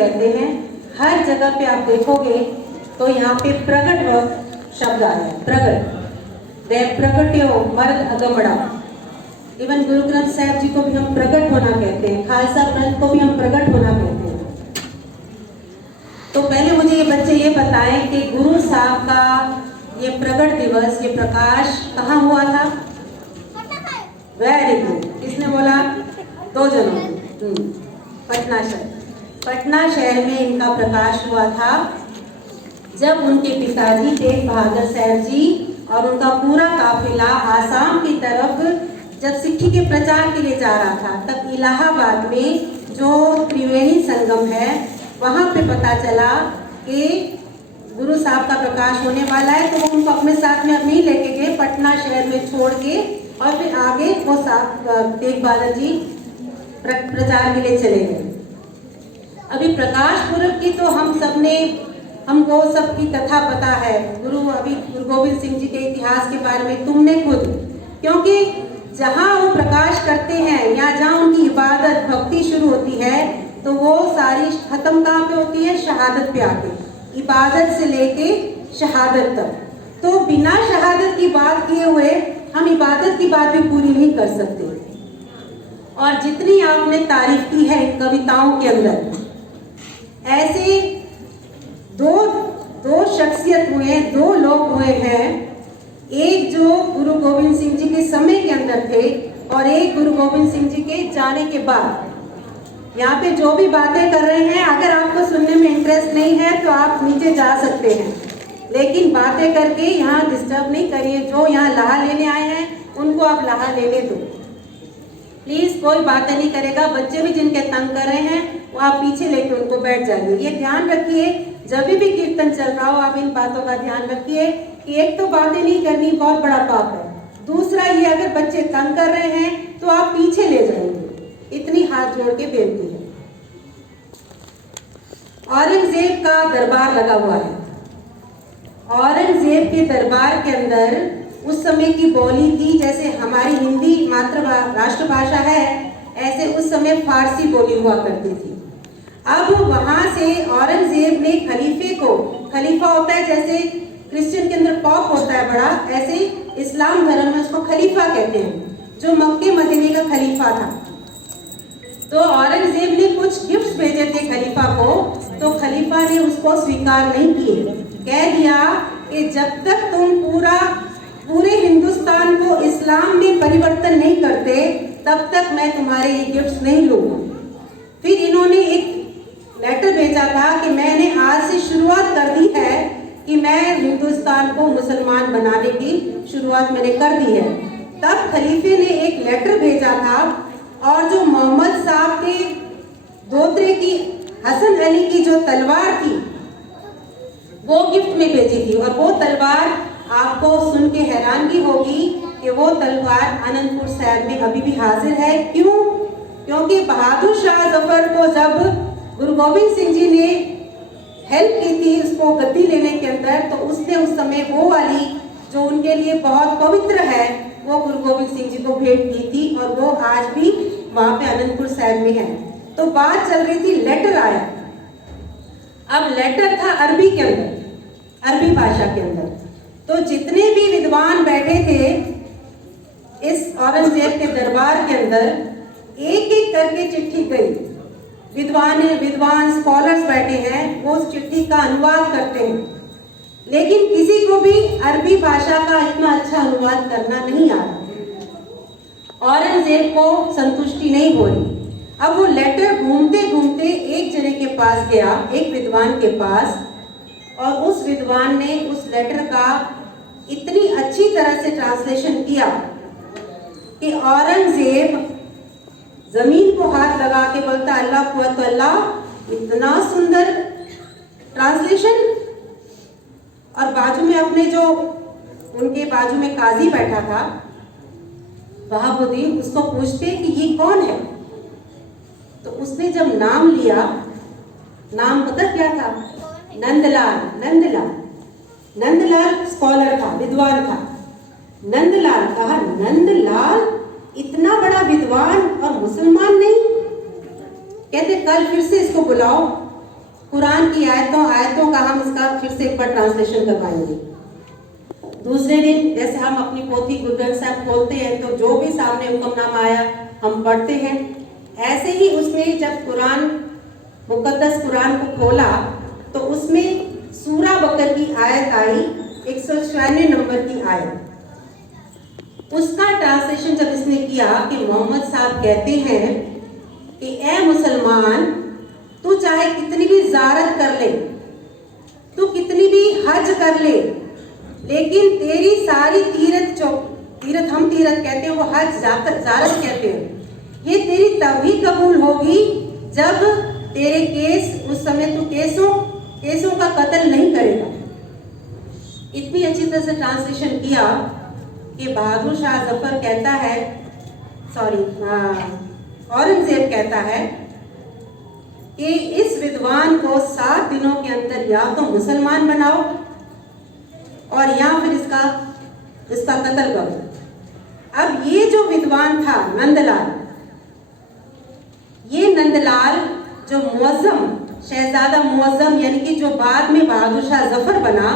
कहते हैं। हर जगह पे आप देखोगे तो यहाँ पे प्रगट शब्द आया है, प्रगट, वे प्रगट्यो मर्द अगमड़ा। इवन गुरु ग्रंथ साहिब जी को भी हम प्रगट होना कहते हैं, खालसा पंथ को भी हम प्रगट होना कहते हैं। तो पहले मुझे ये बच्चे ये बताएं कि गुरु साहब का ये प्रगट दिवस, ये प्रकाश कहाँ हुआ था? वेरी गुड, किसने बोला? 2 जनों। पटना शहर, पटना शहर में इनका प्रकाश हुआ था जब उनके पिताजी तेग बहादुर साहब जी और उनका पूरा काफिला आसाम की तरफ जब सिक्खी के प्रचार के लिए जा रहा था, तब इलाहाबाद में जो त्रिवेणी संगम है वहाँ पे पता चला कि गुरु साहब का प्रकाश होने वाला है। तो वो उनको अपने साथ में अब नहीं लेके गए, पटना शहर में छोड़ के और फिर आगे वो तेग बहादुर जी प्रचार के लिए चले गए। अभी प्रकाश पुरब की तो हमको सबकी कथा पता है। गुरु गोविंद सिंह जी के इतिहास के बारे में तुमने खुद, क्योंकि जहाँ वो प्रकाश करते हैं या जहाँ उनकी इबादत भक्ति शुरू होती है तो वो सारी खत्म कहाँ पे होती है? शहादत पे आके, इबादत से लेके शहादत तक। तो बिना शहादत की बात किए हुए हम इबादत की बात भी पूरी नहीं कर सकते। और जितनी आपने तारीफ की है कविताओं के अंदर, ऐसे दो शख्सियत हुए, 2 लोग हुए हैं, एक जो गुरु गोविंद सिंह जी के समय के अंदर थे और एक गुरु गोविंद सिंह जी के जाने के बाद। यहाँ पे जो भी बातें कर रहे हैं, अगर आपको सुनने में इंटरेस्ट नहीं है तो आप नीचे जा सकते हैं, लेकिन बातें करके यहाँ डिस्टर्ब नहीं करिए। जो यहाँ लाहा लेने आए हैं उनको आप लाहा लेने दो प्लीज, कोई बातें नहीं करेगा। बच्चे भी जिनके तंग कर रहे हैं वो आप पीछे लेके उनको बैठ जाइए। ये ध्यान रखिए, जब भी कीर्तन चल रहा हो आप इन बातों का ध्यान रखिए कि एक तो बातें नहीं करनी बहुत बड़ा पाप है, दूसरा ये अगर बच्चे तंग कर रहे हैं तो आप पीछे ले जाएंगे। इतनी हाथ जोड़ के बेनती है। औरंगजेब का दरबार लगा हुआ है। औरंगजेब के दरबार के अंदर उस समय की बोली थी, जैसे हमारी हिंदी राष्ट्रभाषा है, ऐसे उस समय फारसी बोली हुआ करती थी। अब वहां से औरंगजेब ने खलीफे को, खलीफा होता है जैसे क्रिश्चियन के अंदर पॉप होता है बड़ा, ऐसे इस्लाम धर्म में उसको खलीफा कहते हैं, जो मक्के मदीने का खलीफा था। तो औरंगजेब ने कुछ गिफ्ट्स भेजे थे खलीफा को, तो खलीफा ने उसको स्वीकार नहीं किए। कह दिया कि जब तक तुम पूरे हिंदुस्तान को इस्लाम में परिवर्तन नहीं करते तब तक मैं तुम्हारे ये गिफ्ट्स नहीं लूंगा। फिर इन्होंने एक लेटर भेजा था कि मैंने आज से शुरुआत कर दी है कि मैं हिंदुस्तान को मुसलमान बनाने की शुरुआत मैंने कर दी है। तब खलीफे ने एक लेटर भेजा था और जो मोहम्मद साहब के दोतरे की हसन अली की जो तलवार थी वो गिफ्ट में भेजी थी। और वो तलवार आपको सुन के हैरानगी होगी कि वो तलवार आनंदपुर साहिब में अभी भी हाजिर है। क्यों? क्योंकि बहादुर शाह जफर को जब गुरु गोविंद सिंह जी ने हेल्प की थी उसको गद्दी लेने के अंदर, तो उसने उस समय वो वाली जो उनके लिए बहुत पवित्र है वो गुरु गोविंद सिंह जी को भेंट की थी और वो आज भी वहाँ पे आनंदपुर साहिब में है। तो बात चल रही थी, लेटर आया। अब लेटर था अरबी के अंदर, अरबी भाषा के अंदर। तो जितने भी विद्वान बैठे थे इस औरंगजेब के दरबार के अंदर, एक एक करके चिट्ठी गई। विद्वान स्कॉलर्स बैठे हैं, वो उस चिट्ठी का अनुवाद करते हैं, लेकिन किसी को भी अरबी भाषा का इतना अच्छा अनुवाद करना नहीं आ रहा। औरंगजेब को संतुष्टि नहीं हो रही। अब वो लेटर घूमते घूमते एक जने के पास गया, एक विद्वान के पास, और उस विद्वान ने उस लेटर का इतनी अच्छी तरह से ट्रांसलेशन किया कि औरंगजेब जमीन को हाथ लगा के बोलता अल्लाह कुव्वत अल्लाह, इतना सुंदर ट्रांसलेशन। और बाजू में अपने जो उनके बाजू में काजी बैठा था वहाबुद्दीन, उसको पूछते कि ये कौन है। तो उसने जब नाम लिया, नाम पता क्या था? नंदलाल। नंदलाल नंदलाल स्कॉलर था, विद्वान था। नंदलाल कहा, नंदलाल इतना बड़ा विद्वान और मुसलमान नहीं? कहते कल फिर से इसको बुलाओ। कुरान की आयतों का हम इसका फिर से एक बार ट्रांसलेशन करवाएंगे। दूसरे दिन जैसे हम अपनी पोथी गुरु ग्रंथ साहब खोलते हैं तो जो भी सामने हुक्मनामा आया हम पढ़ते हैं, ऐसे ही उसने जब कुरान मुकद्दस कुरान को खोला तो उसमें सूरा बकर की आयत आई, 196 नंबर की आयत। उसका ट्रांसलेशन जब इसने किया कि मोहम्मद साहब कहते हैं कि ए मुसलमान, तू चाहे कितनी भी ज़ारत कर ले, तू कितनी भी हज कर ले, लेकिन तेरी सारी तीरथ हम तीरथ कहते हैं, वो हज ज़ारत कहते हैं, ये तेरी तभी कबूल होगी जब तेरे केस, उस समय तू केसों का कत्ल नहीं करेगा। इतनी अच्छी तरह से ट्रांसलेशन किया कि बहादुर शाह जफर कहता है, औरंगजेब कहता है कि इस विद्वान को 7 दिनों के अंदर या तो मुसलमान बनाओ और या फिर इसका कत्ल करो। अब ये जो विद्वान था नंदलाल, ये नंदलाल जो मुअज्जम, शहजादा मुअज्जम यानी कि जो बाद में बहादुर शाह जफर बना,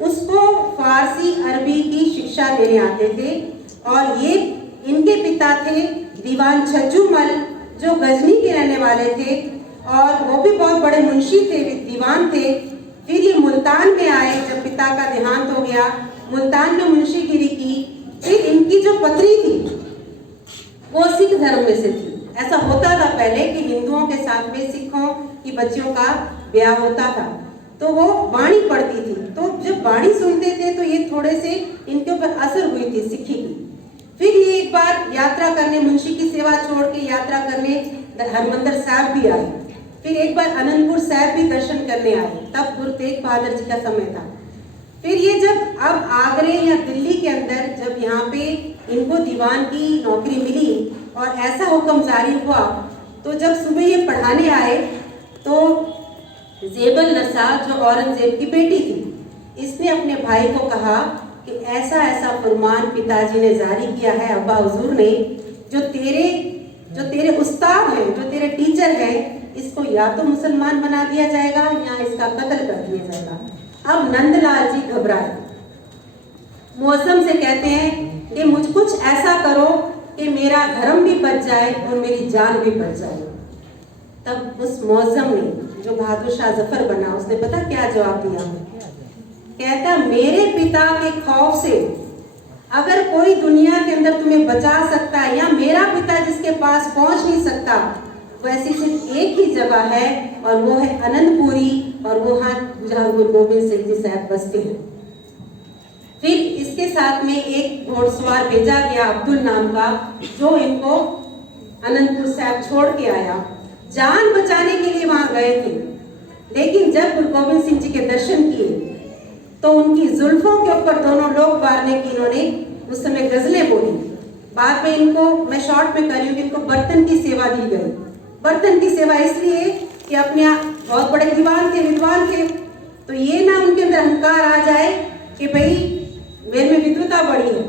उसको फारसी अरबी की शिक्षा देने आते थे। और ये इनके पिता थे दीवान छज्जूमल, जो गजनी के रहने वाले थे और वो भी बहुत बड़े मुंशी थे, दीवान थे। फिर ये मुल्तान में आए जब पिता का देहांत हो गया, मुल्तान में मुंशीगिरी की। फिर इनकी जो पत्नी थी वो सिख धर्म में से थी। ऐसा होता था पहले कि हिंदुओं के साथ में सिखों की बच्चियों का ब्याह होता था, तो वो वाणी पढ़ती थी। तो जब वाणी सुनते थे तो ये थोड़े से इनके ऊपर असर हुई थी सिखी की। फिर ये एक बार यात्रा करने, मुंशी की सेवा छोड़ के यात्रा करने हरमंदिर साहब भी आए। फिर एक बार अनंतपुर साहब भी दर्शन करने आए, तब गुरु तेग बहादुर जी का समय था। फिर ये जब अब आगरे या दिल्ली के अंदर जब यहाँ पे इनको दीवान की नौकरी मिली और ऐसा हुक्म जारी हुआ, तो जब सुबह ये पढ़ाने आए तो ज़ेबल नसा जो औरंगजेब की बेटी थी, इसने अपने भाई को कहा कि ऐसा ऐसा फरमान पिताजी ने जारी किया है, अब्बा हुजूर ने, जो तेरे उस्ताद हैं, जो तेरे टीचर हैं, इसको या तो मुसलमान बना दिया जाएगा या इसका कत्ल कर दिया जाएगा। अब नंदलाल जी घबराए, मौसम से कहते हैं कि मुझ कुछ ऐसा करो कि मेरा धर्म भी बच जाए और मेरी जान भी बच जाए। तब उस मौसम ने, जो बहादुर शाह जफर बना, उसने पता क्या जवाब दिया? कहता, मेरे पिता के खौफ से अगर कोई दुनिया के अंदर तुम्हें बचा सकता है, या मेरा पिता जिसके पास पहुंच नहीं सकता, वैसी सिर्फ एक ही जगह है और वो है अनंतपुरी, और वो जहाँ गुरु गोविंद सिंह जी साहब बसते हैं। फिर इसके साथ में एक घोड़सवार भेजा गया अब्दुल नाम का, जो इनको अनंतपुर साहब छोड़ के आया। जान बचाने के लिए वहां गए थे, लेकिन जब गुरु गोविंद सिंह जी के दर्शन किए तो उनकी जुल्फों के ऊपर दोनों लोग मारने की इन्होंने उस समय गजलें बोली। बाद में इनको, मैं शॉर्ट में कर रही हूँ, इनको बर्तन की सेवा दी गई। बर्तन की सेवा इसलिए कि अपने बहुत बड़े विद्वान थे, तो ये ना उनके अंदर अहंकार आ जाए कि भाई मेरे में विद्वता बड़ी है।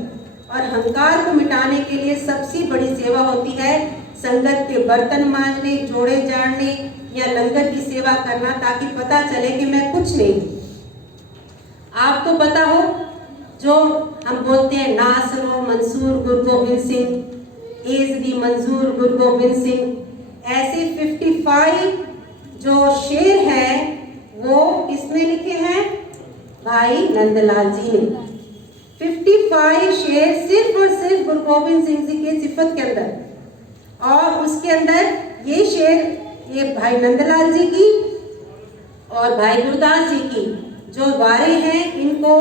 और अहंकार को मिटाने के लिए सबसे बड़ी सेवा होती है संगत के बर्तन मांजने, जोड़े जाड़ने या लंगर की सेवा करना, ताकि पता चले कि मैं कुछ नहीं। आपको पता हो, जो हम बोलते हैं नासरो मंसूर गुरु गोविंद सिंह, इज दी मंजूर गुरु गोविंद सिंह, ऐसे 55 जो शेर हैं वो किसने लिखे हैं? भाई नंदलाल जी ने। 55 शेर सिर्फ और सिर्फ गुरु गोविंद सिंह जी के सिफत के अंदर, और उसके अंदर ये शेर ये भाई नंदलाल जी की और भाई गुरदास जी की जो वारे हैं, इनको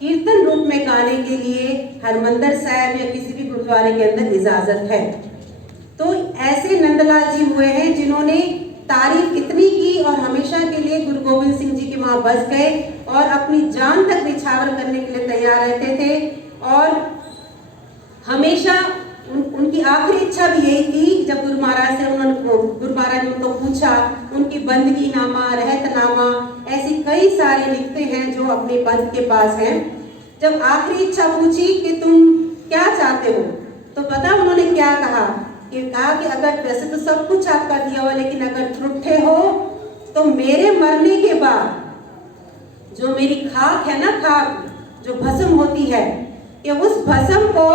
कीर्तन रूप में गाने के लिए हरमंदिर साहब या किसी भी गुरुद्वारे के अंदर इजाजत है। तो ऐसे नंदलाल जी हुए हैं जिन्होंने तारीफ इतनी की और हमेशा के लिए गुरु गोविंद सिंह जी के वहाँ बस गए और अपनी जान तक निछावर करने के लिए तैयार रहते थे। और हमेशा उनकी आखिरी इच्छा भी यही थी, जब गुरु महाराज ने उनको पूछा, उनकी बंदगी नामा, रहतनामा, ऐसी कई सारे लिखते हैं जो अपने पंथ के पास हैं। जब आखिरी इच्छा पूछी कि तुम क्या चाहते हो, तो पता उन्होंने क्या कहा कि अगर वैसे तो सब कुछ आपका दिया हुआ, लेकिन अगर रूठे हो तो तो मेरे मरने के बाद जो मेरी खाक है ना, खाक जो भस्म होती है, कि उस भस्म को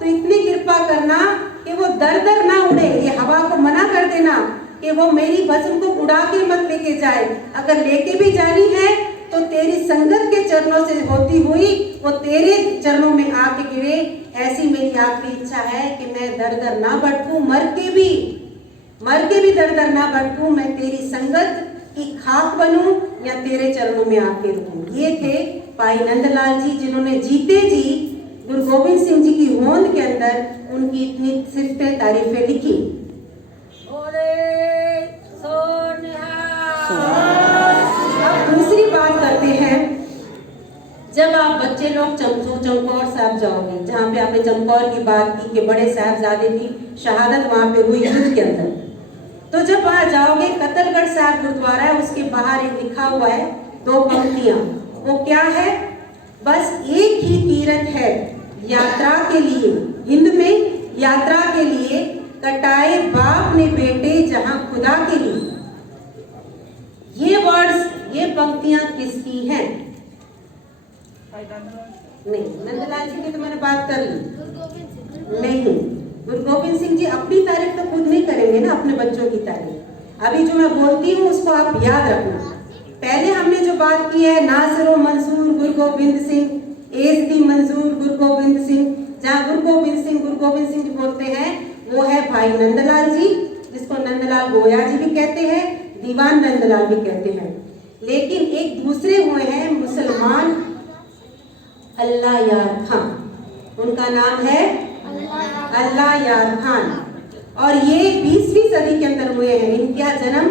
तो इतनी कृपा करना कि वो दर दर ना उड़े, ये हवा को मना कर देना कि वो मेरी भस्म को उड़ा के मत लेके जाए। अगर लेके भी जानी है तो तेरी संगत के चरणों से होती हुई वो तेरे चरणों में आके गिरे। ऐसी मेरी आखिरी इच्छा है कि मैं दर दर ना भटकूं, मर के भी दर दर ना भटकूं, मैं तेरी संगत की खाक बनूं या तेरे चरणों में आके रुकूं। ये थे भाई नंदलाल जी, जिन्होंने जीते जी गुरु गोविंद सिंह जी की होंद के अंदर उनकी इतनी सिफतें तारीफें लिखी। अब दूसरी बात करते हैं, जब आप बच्चे लोग चमकौर साहब जाओगे, जहाँ पे आपने चमकौर की बात की कि बड़े साहबजादे की शहादत वहाँ पे हुई युद्ध के अंदर, तो जब वहाँ जाओगे कतलगढ़ साहब गुरुद्वारा है, उसके बाहर एक लिखा हुआ है 2 पंक्तियां। वो क्या है? बस एक ही तीर्थ है यात्रा के लिए, हिंद में यात्रा के लिए, कटाए बाप ने बेटे जहां खुदा के लिए। ये वर्ड्स, ये पंक्तियां किसकी हैं? नहीं, नंदलाल जी की तो मैंने बात कर ली। नहीं, गुरु गोविंद सिंह जी अपनी तारीफ तो खुद नहीं करेंगे ना, अपने बच्चों की तारीफ। अभी जो मैं बोलती हूँ उसको आप याद रखना। पहले हमने जो बात की है, नासिरो मंसूर गुरु गोविंद सिंह, एज़दी मंजूर गुरु गोविंद सिंह, जहाँ गुरु गोविंद सिंह जी बोलते हैं वो है भाई नंदलाल जी, जिसको नंदलाल गोया जी भी कहते हैं, दीवान नंदलाल भी कहते हैं। लेकिन एक दूसरे हुए हैं मुसलमान अल्लाह यार खान, उनका नाम है अल्लाह यार खान, और ये 20वीं सदी के अंदर हुए हैं। इनका जन्म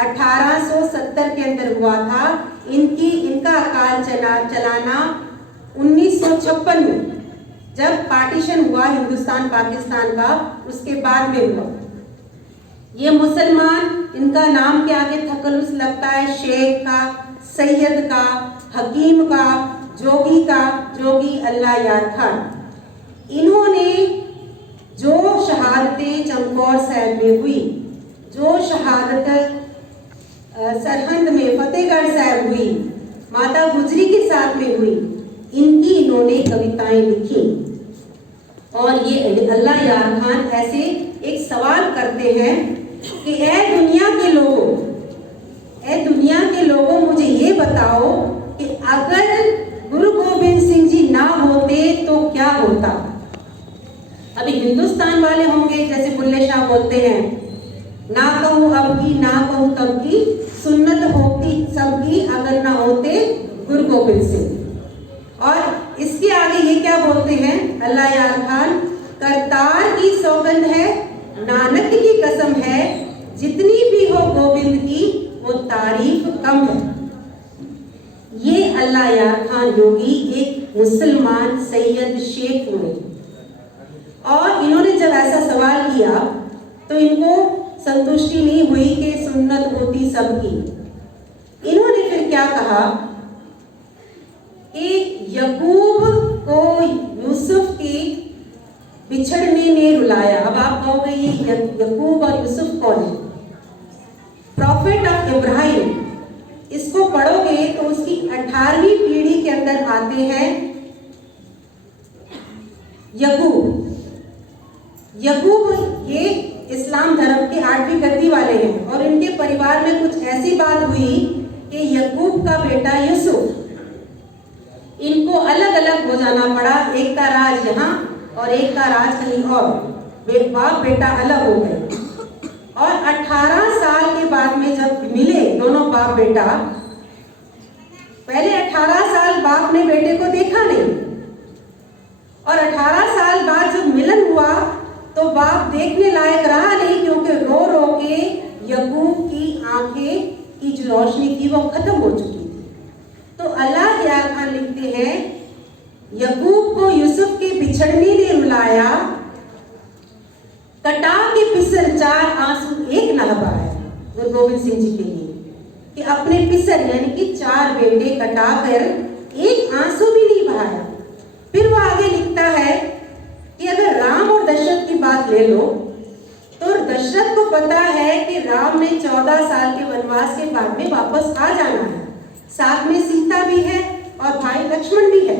1870 के अंदर हुआ था। इनका अकाल चलाना 1956 में, जब पार्टीशन हुआ हिंदुस्तान पाकिस्तान का, उसके बाद में हुआ। ये मुसलमान, इनका नाम के आगे तखल्लुस लगता है शेख का, सैयद का, हकीम का, जोगी का, जोगी अल्लाह यार खान। इन्होंने जो शहादतें चमकौर साहब में हुई, जो शहादत सरहंद में फतेहगढ़ साहब हुई, माता गुजरी के साथ में हुई, इनकी इन्होंने कविताएं लिखी। और ये अल्लाह यार खान ऐसे एक सवाल करते हैं कि ऐ दुनिया के लोगों मुझे ये बताओ कि अगर गुरु गोविंद सिंह जी ना होते तो क्या होता। अभी हिंदुस्तान वाले होंगे, जैसे बुल्ले शाह बोलते हैं, ना कहूँ अब की ना कहूँ तब की, सुन्नत होती सबकी अगर ना होते गुरु गोविंद सिंह। और इसके आगे ये क्या बोलते हैं अल्लाह यार खान, करतार की सौगंध है, नानक की कसम है, जितनी भी हो गोविंद की वो तारीफ कम है। ये अल्लाह यार खान योगी एक मुसलमान सैयद शेख हुए, और इन्होंने जब ऐसा सवाल किया तो इनको संतुष्टि नहीं हुई कि सुन्नत होती सबकी। इन्होंने फिर क्या कहा कि यकूब को यूसुफ के बिछड़ने ने रुलाया। अब आप कहोगे ये यकूब और यूसुफ कौन है? प्रॉफिट ऑफ इब्राहिम, इसको पढ़ोगे तो उसकी 18वीं पीढ़ी के अंदर आते हैं यकूब। ये इस्लाम धर्म के 8वीं गद्दी वाले हैं, और इनके परिवार में कुछ ऐसी बात हुई कि यकूब का बेटा यूसुफ, इनको अलग अलग हो जाना पड़ा। एक का राज यहाँ और एक का राज कहीं और, बाप बेटा अलग हो गए। और 18 साल के बाद में जब मिले दोनों बाप बेटा, पहले 18 साल बाप ने बेटे को देखा नहीं, और 18 साल बाद जब मिलन हुआ तो बाप देखने लायक रहा नहीं, क्योंकि रो रो के यकूब की आंखें की जो रोशनी थी वो खत्म हो चुकी थी। तो अल्लाह यार खान लिखते हैं, यकूब को यूसुफ के बिछड़ने ने रुलाया, कटा के पिसर 4 आंसू एक न बहाया। गुरु गोविंद सिंह जी के लिए कि अपने पिसर यानी कि 4 बेटे कटाकर एक आंसू भी नहीं बहाया। फिर वो आगे लिखता है कि अगर राम और दशरथ की बात ले लो तो तो दशरथ को पता है कि राम ने 14 साल के वनवास के बाद में वापस आ जाना है, साथ में सीता भी है और भाई लक्ष्मण भी है।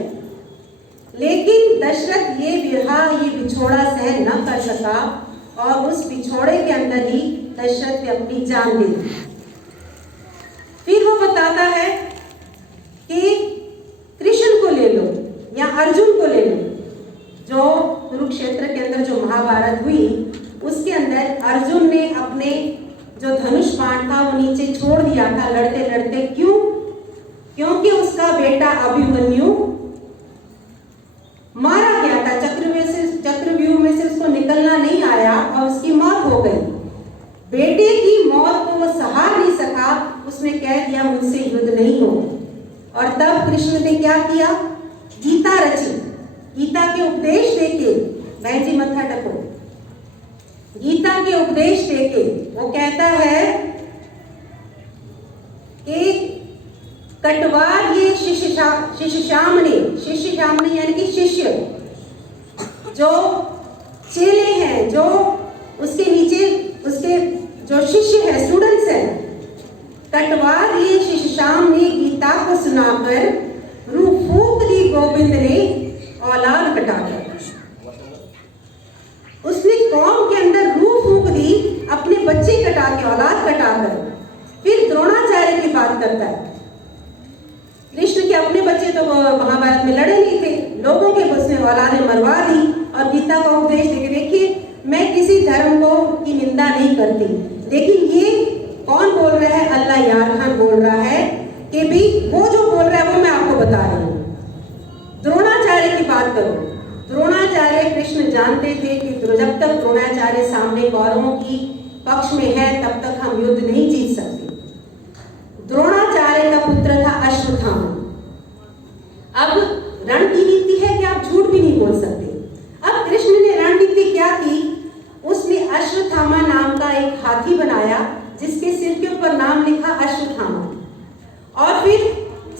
लेकिन दशरथ ये विरहा, ये बिछोड़ा सहन न कर सका और उस बिछोड़े के अंदर ही दशरथ ने अपनी जान दे दी। फिर वो बताता है कि कृष्ण को ले लो या अर्जुन को ले लो। जो कुरुक्षेत्र के अंदर जो महाभारत हुई उसके अंदर अर्जुन ने अपने जो धनुष बाण था वो नीचे छोड़ दिया था लड़ते लड़ते। क्यों? क्योंकि उसका बेटा अभिमन्यु मारा गया था, चक्रव्यूह में से उसको निकलना नहीं आया और उसकी मौत हो गई। बेटे की मौत को वो सहार नहीं सका, उसने कह दिया मुझसे युद्ध नहीं हो। और तब कृष्ण ने क्या किया? गीता रची। गीता के उपदेश देके, बहन जी मत्था टको, गीता के उपदेश देके वो कहता है कि कटवार ये शिष्य श्यामने यानी कि शिष्य, जो चेले हैं, जो उसके नीचे उसके जो शिष्य है, स्टूडेंट्स हैं, कटवार ये शिष्य श्याम ने गीता को सुनाकर रूह फूंक दी गोविंद ने औलाद कटाकर। उसने कौम के अंदर रूह फूंक दी, अपने बच्चे कटा के, औलाद कटाकर। फिर द्रोणाचार्य की बात करता है। कृष्ण के अपने बच्चे तो महाभारत में लड़े नहीं थे, लोगों के उसने औलादें मरवा दी और गीता का उपदेश देके। देखिए, मैं किसी धर्म को की निंदा नहीं करती, लेकिन ये कौन बोल रहा है? अल्लाह यार खान बोल रहा है कि भी वो जो बोल रहा है वो मैं आपको बता रही हूँ। द्रोणाचार्य की बात करो। द्रोणाचार्य, कृष्ण जानते थे कि जब तक द्रोणाचार्य सामने कौरवों की पक्ष में है तब तक हम युद्ध नहीं जीत सकते। द्रोणाचार्य का पुत्र था अश्वत्थामा। अब रण की नीति है कि आप झूठ भी नहीं बोल सकते। अब कृष्ण ने रणनीति क्या की? उसने अश्वत्थामा नाम का एक हाथी बनाया जिसके सिर के ऊपर नाम लिखा अश्वत्थामा, और फिर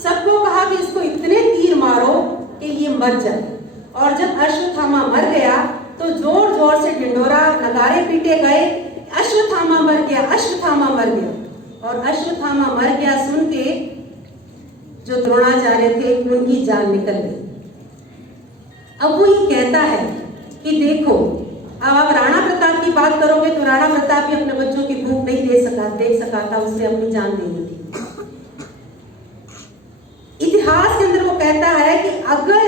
सबको कहा कि इसको इतने तीर मारो कि ये मर जाए। और जब अश्वत्थामा मर गया तो जोर जोर से ढिंढोरा नगाड़े पीटे गए, अश्वत्थामा मर गया, अश्वत्थामा मर गया। और अश्वत्थामा मर गया सुन के जो द्रोणाचार्य थे उनकी जान निकल गई। अब वो ये कहता है कि देखो, अब आप राणा प्रताप की बात करोगे तो राणा प्रताप भी अपने बच्चों की भूख नहीं देख सका था, उसने अपनी जान दे दी थी। इतिहास के अंदर वो कहता है कि अगर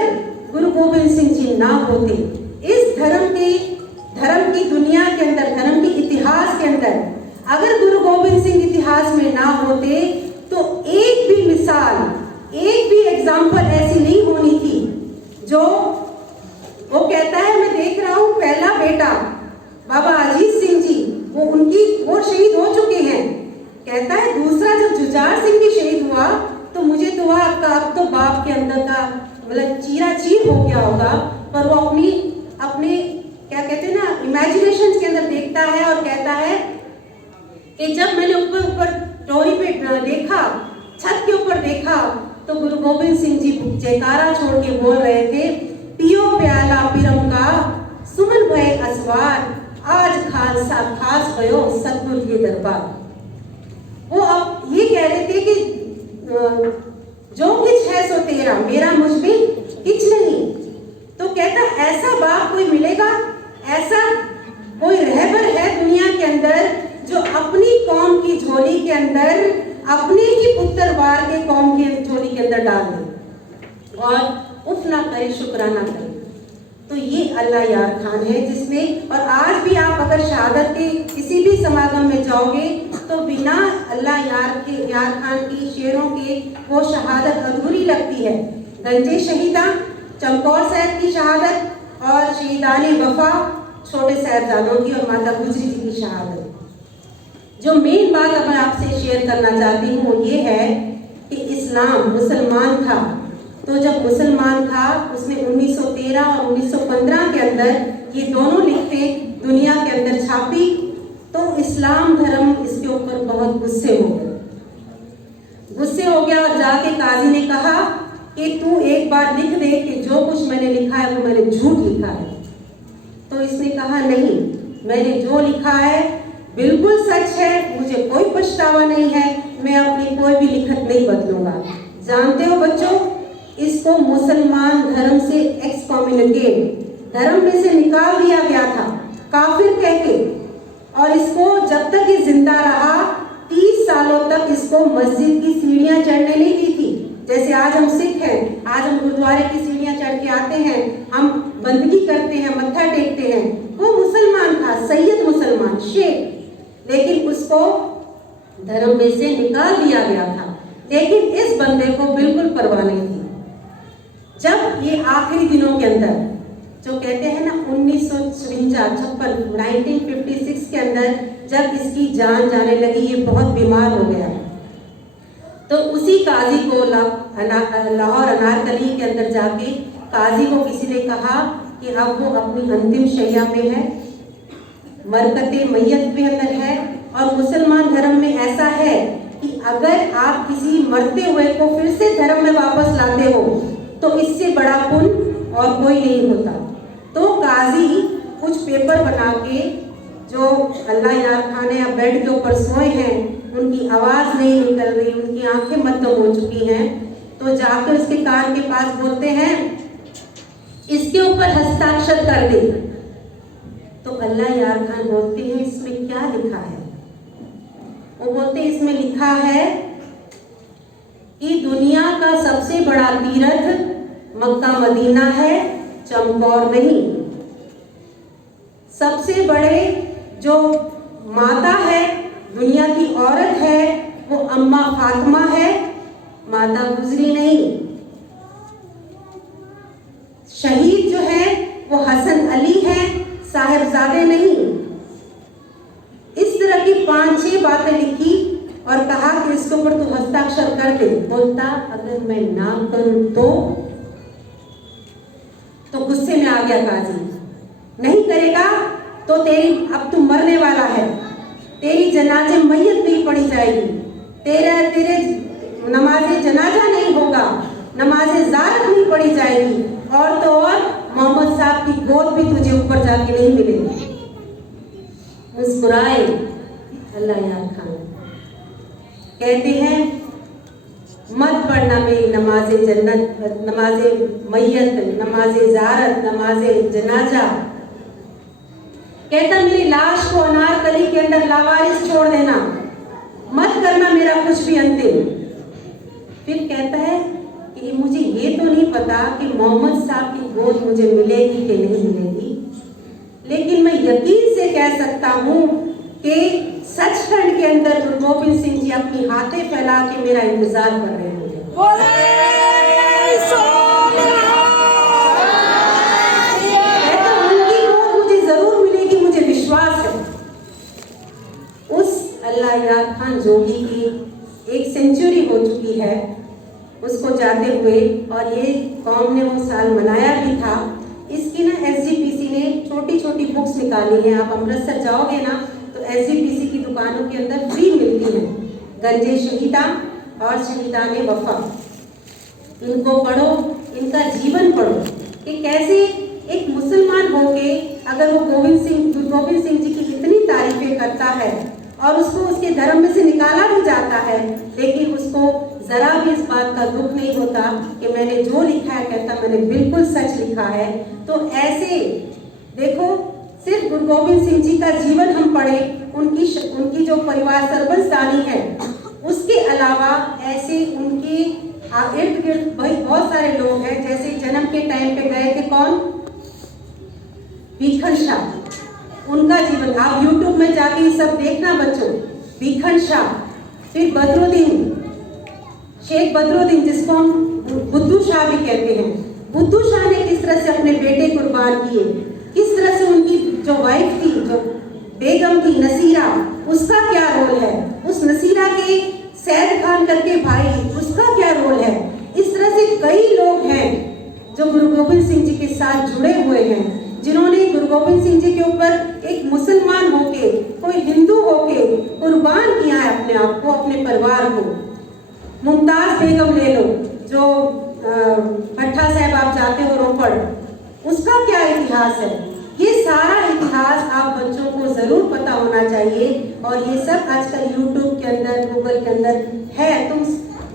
गुरु गोविंद सिंह जी ना होते, इस धर्म की दुनिया के अंदर, धर्म के इतिहास के अंदर अगर गुरु गोविंद सिंह इतिहास में ना होते तो एक भी मिसाल, एक भी एग्जाम्पल ऐसी नहीं होनी थी। जो वो कहता है, मैं देख रहा हूँ पहला बेटा बाबा अजीत सिंह जी, वो शहीद हो चुके हैं। कहता है दूसरा जब जुझार सिंह भी शहीद हुआ तो मुझे तो हुआ अब तो बाप के अंदर का मतलब चीरा चीर हो गया होगा, पर वो अपने क्या कहते हैं ना, इमेजिनेशन के अंदर देखता है और कहता है कि जब मैंने ऊपर टोरी पे देखा, छत के ऊपर देखा, तो गुरु गोविंद सिंह जी जयकारा छोड़ के बोल रहे थे, पियो प्याला पिरम का सुमन भय असवार, आज खालसा खास भयो सतगुरु के दरबार। वो अब ये कह रहे थे कि जो कुछ है सो तेरा, मेरा मुझ में कुछ नहीं। तो कहता ऐसा बाप कोई मिलेगा, ऐसा कोई रहबर है दुनिया के अंदर जो अपनी कौम की झोली के अंदर अपने ही पुत्र वार के कौम की झोली के अंदर डाल दे और उफ ना करे, शुक्राना करे। तो ये अल्लाह यार खान है जिसने, और आज भी आप अगर शहादत के किसी भी समागम में जाओगे तो बिना अल्लाह यार खान की शेरों के वो शहादत अधूरी लगती है। गंजे शहीदा, चमकौर साहब की शहादत और शहीदाने वफा छोटे साहबजादों की और माता गुजरी जी की शहादत। जो मेन बात अब मैं आपसे शेयर करना चाहती हूँ वो ये है कि इस्लाम मुसलमान था, तो जब मुसलमान था उसने 1913 और 1915 के अंदर ये दोनों लिखतें दुनिया के अंदर छापी, तो इस्लाम धर्म इसके ऊपर बहुत गुस्से हो गया और जाके काजी ने कहा कि तू एक बार लिख दे कि जो कुछ मैंने लिखा है वो मैंने झूठ लिखा है। तो इसने कहा नहीं, मैंने जो लिखा है बिल्कुल सच है, मुझे कोई पछतावा नहीं है, मैं अपनी कोई भी लिखत नहीं बदलूंगा। जानते हो बच्चों, इसको मुसलमान धर्म से एक्सकम्युनिकेट, धर्म में से निकाल दिया गया था काफिर कह के, और इसको जब तक ये जिंदा रहा 30 सालों तक इसको मस्जिद की सीढ़ियां चढ़ने नहीं दी थी। जैसे आज हम सिख हैं, आज हम गुरुद्वारे की सीढ़ियां चढ़ के आते हैं, हम बंदगी करते हैं, मत्था टेकते हैं। वो मुसलमान था, सैयद मुसलमान शेख, लेकिन उसको धर्म में से निकाल दिया गया था। लेकिन इस बंदे को बिल्कुल परवाह नहीं थी। जब ये आखिरी दिनों के अंदर, जो कहते हैं ना 1956 के अंदर जब इसकी जान जाने लगी, ये बहुत बीमार हो गया, तो उसी काजी को लाहौर अनारकली के अंदर जाके काजी को किसी ने कहा कि अब वो अपनी अंतिम शैया में है, मरकते मैयत के अंदर है, और मुसलमान धर्म में ऐसा है कि अगर आप किसी मरते हुए को फिर से धर्म में वापस लाते हो तो इससे बड़ा पुण्य और कोई नहीं होता। तो काजी कुछ पेपर बना के, जो अल्लाह यार खाने या बेड के ऊपर सोए हैं, उनकी आवाज़ नहीं निकल रही, उनकी आंखें मध्यम हो चुकी हैं, तो जाकर उसके कान के पास बोलते हैं इसके ऊपर हस्ताक्षर कर दे। तो अल्लाह यार खान बोलते हैं इसमें क्या लिखा है? वो बोलते हैं इसमें लिखा है कि दुनिया का सबसे बड़ा तीर्थ मक्का मदीना है, चमकौर नहीं। सबसे बड़े जो माता है, दुनिया की औरत है, वो अम्मा फातिमा है, माता गुजरी नहीं। शहीद जो है वो हसन अली है, साहिबजादे नहीं। इस तरह की 5-6 बातें लिखी और कहा कि इसके ऊपर तू हस्ताक्षर कर दे। बोलता अगर मैं ना करूं तो गुस्से में आ गया काजी, नहीं करेगा तो तेरी, अब तू मरने वाला है, तेरी जनाजे मैयत नहीं पढ़ी जाएगी, तेरे नमाजे जनाजा नहीं होगा, नमाजे ज़ारत नहीं पढ़ी जाएगी, और तो और मोहम्मद साहब की गोद भी तुझे ऊपर जाके नहीं मिलेगी। मुस्कुराए अल्लाह यार खान, कहते हैं मत पढ़ना मेरी नमाजे जन्नत, नमाजे मैयत, नमाजे ज़ारत, नमाजे जनाजा। कहता मेरी लाश को अनारकली के अंदर लावारिस छोड़ देना, मत करना मेरा कुछ भी अंतिम। फिर कहता है कि मुझे ये तो नहीं पता कि मोहम्मद साहब की गोद मुझे मिलेगी कि नहीं मिलेगी, लेकिन मैं यकीन से कह सकता हूँ कि सचखंड के अंदर गुरु गोविंद सिंह जी अपनी हाथें फैला के मेरा इंतजार कर रहे होंगे। उनकी गोद मुझे जरूर मिलेगी, मुझे विश्वास है। उस अल्लाह यार खान जोगी की 1 सेंचुरी हो चुकी है उसको जाते हुए, और ये कौम ने वो साल मनाया भी था। इसकी ना SGPC ने छोटी छोटी बुक्स निकाली हैं। आप अमृतसर जाओगे ना तो SGPC की दुकानों के अंदर फ्री मिलती हैं, गंजे शहीदा और शहीदाने वफा। इनको पढ़ो, इनका जीवन पढ़ो कि कैसे एक मुसलमान होके अगर वो गुरु गोविंद सिंह जी की इतनी तारीफें करता है और उसको उसके धर्म में से निकाला भी जाता है, लेकिन उसको जरा भी इस बात का दुख नहीं होता कि मैंने जो लिखा है, कहता मैंने बिल्कुल सच लिखा है। तो ऐसे देखो, सिर्फ गुरु गोविंद सिंह जी का जीवन हम पढ़े, उनकी जो परिवार सरबंसदानी है, उसके अलावा ऐसे उनके इर्द गिर्द बहुत सारे लोग हैं। जैसे जन्म के टाइम पे गए थे कौन, भीखन शाह, उनका जीवन आप YouTube में जाके सब देखना बच्चों। भीखन शाह, फिर बदरुद्दीन, शेख बदरुद्दीन जिसको हम बुद्धू शाह भी कहते हैं। बुद्धू शाह ने किस तरह से अपने बेटे कुर्बान किए, किस तरह से उनकी जो वाइफ थी, जो बेगम थी नसीरा, उसका क्या रोल है, उस नसीरा के सैद खान करके भाई, उसका क्या रोल है। इस तरह से कई लोग हैं जो गुरु गोविंद सिंह जी के साथ जुड़े हुए हैं, जिन्होंने गुरु गोविंद सिंह जी के ऊपर एक मुसलमान होके, कोई हिंदू होके कुर्बान किया है अपने आप को, अपने परिवार को। मुमताज बेगम ले लो, जो भट्टा साहब आप जाते हो रोपड़, उसका क्या इतिहास है। ये सारा इतिहास आप बच्चों को जरूर पता होना चाहिए। और ये सब आजकल यूट्यूब के अंदर, गूगल के अंदर है। तुम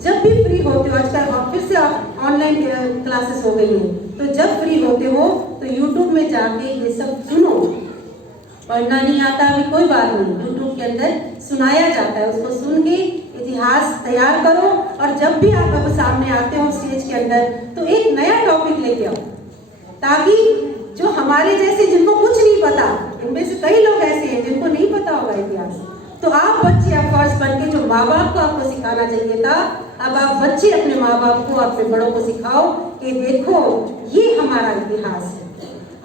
जब भी फ्री होते हो, आजकल फिर से ऑनलाइन क्लासेस हो गई हैं, तो जब फ्री होते हो तो यूट्यूब में जाके ये सब सुनो। पढ़ना नहीं आता अभी कोई बात नहीं, यूट्यूब के अंदर सुनाया जाता है, उसको सुन के इतिहास तैयार करो। और जब भी आप अब सामने आते हो स्टेज के अंदर, तो एक नया टॉपिक लेके आओ, ताकि जो हमारे जैसे जिनको कुछ नहीं पता, इनमें से कई लोग ऐसे हैं जिनको नहीं पता होगा इतिहास, तो आप बच्चे अब फर्ज बन के, जो माँ बाप को आपको सिखाना चाहिए था, अब आप बच्चे अपने माँ बाप को, अपने बड़ों को सिखाओ कि देखो ये हमारा इतिहास है।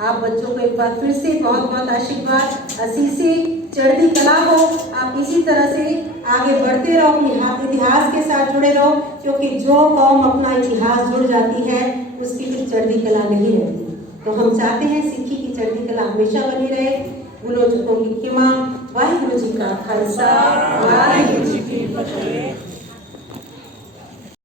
आप बच्चों को एक बार फिर से बहुत बहुत आशीर्वाद, आशीषें, चढ़ती कला हो। आप इसी तरह से आगे बढ़ते रहो, अपने इतिहास के साथ जुड़े रहो, क्योंकि जो कौम अपना इतिहास जुड़ जाती है उसकी फिर चढ़ती कला नहीं रहती। तो हम चाहते हैं सिक्खी की चढ़ती कला हमेशा बनी रहे। भूलो चुकों की क्षमा। वाहिगुरु जी का खालसा, वाहिगुरु जी की फतेह।